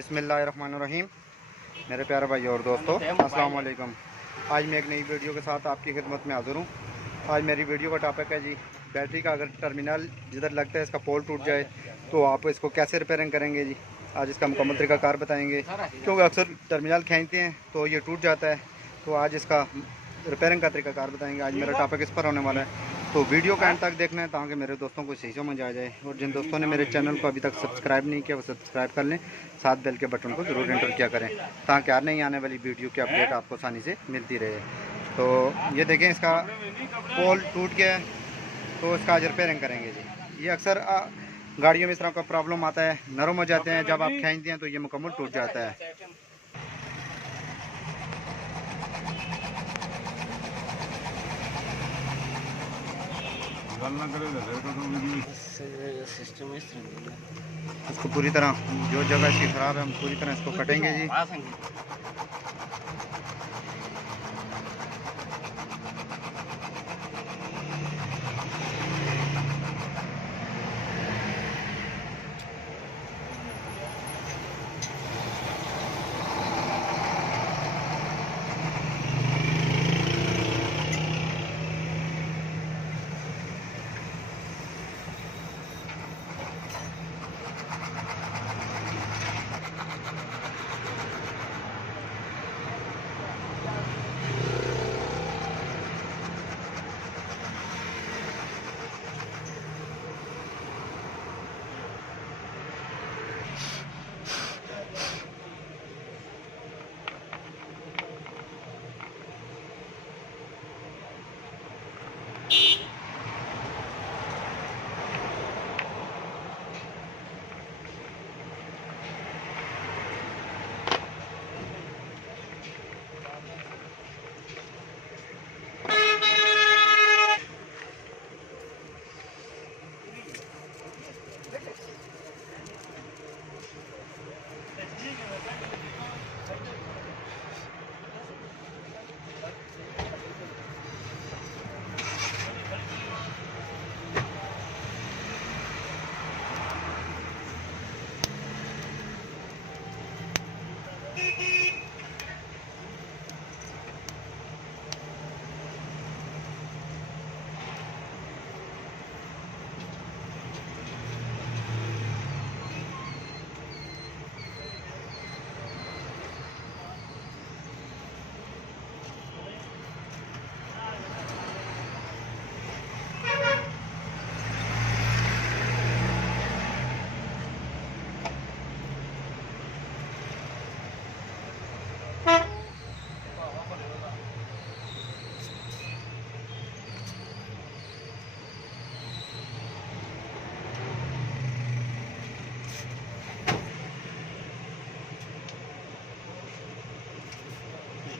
बिस्मिल्लाहिर्रहमानिर्रहीम। मेरे प्यारे भाई और दोस्तों, अस्सलाम वालेकुम। आज मैं एक नई वीडियो के साथ आपकी खिदमत में हाज़िर हूँ। आज मेरी वीडियो का टॉपिक है जी, बैटरी का अगर टर्मिनल जिधर लगता है इसका पोल टूट जाए तो आप इसको कैसे रिपेयरिंग करेंगे जी। आज इसका मुकम्मल तरीक़ाकार बताएंगे, क्योंकि अक्सर टर्मिनल खींचते हैं तो ये टूट जाता है। तो आज इसका रिपेयरिंग का तरीक़ाकार बताएंगे। आज मेरा टॉपिक इस पर होने वाला है, तो वीडियो का एंड तक देखना है ताकि मेरे दोस्तों को सही समझ आ जाए। और जिन दोस्तों ने मेरे चैनल को अभी तक सब्सक्राइब नहीं किया वो सब्सक्राइब कर लें, साथ बेल के बटन को ज़रूर एंटर किया करें ताकि हर नई आने वाली वीडियो की अपडेट आपको आसानी से मिलती रहे। तो ये देखें, इसका पोल टूट गया है तो इसका आज रिपेयरिंग करेंगे जी। ये अक्सर गाड़ियों में इस तरह का प्रॉब्लम आता है, नरम हो जाते हैं, जब आप खींचते हैं तो ये मुकम्मल टूट जाता है। इसको पूरी तरह, जो जगह इसकी ख़राब है हम पूरी तरह इसको कटेंगे जी।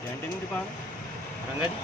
डेंटिंग दुकान रंगा जी।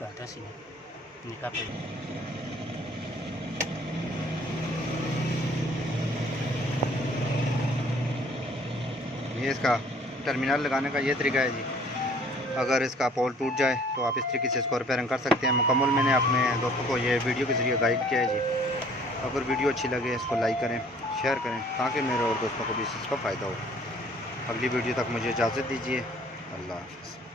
Ke atas ini, ini kabel. ये इसका टर्मिनल लगाने का ये तरीका है जी। अगर इसका पोल टूट जाए तो आप इस तरीके से इसको रिपेयरिंग कर सकते हैं। मुकम्मल मैंने अपने दोस्तों को ये वीडियो के ज़रिए गाइड किया है जी। अगर वीडियो अच्छी लगे इसको लाइक करें, शेयर करें, ताकि मेरे और दोस्तों को भी इसका फ़ायदा हो। अगली वीडियो तक मुझे इजाज़त दीजिए। अल्लाह हाफ़िज़।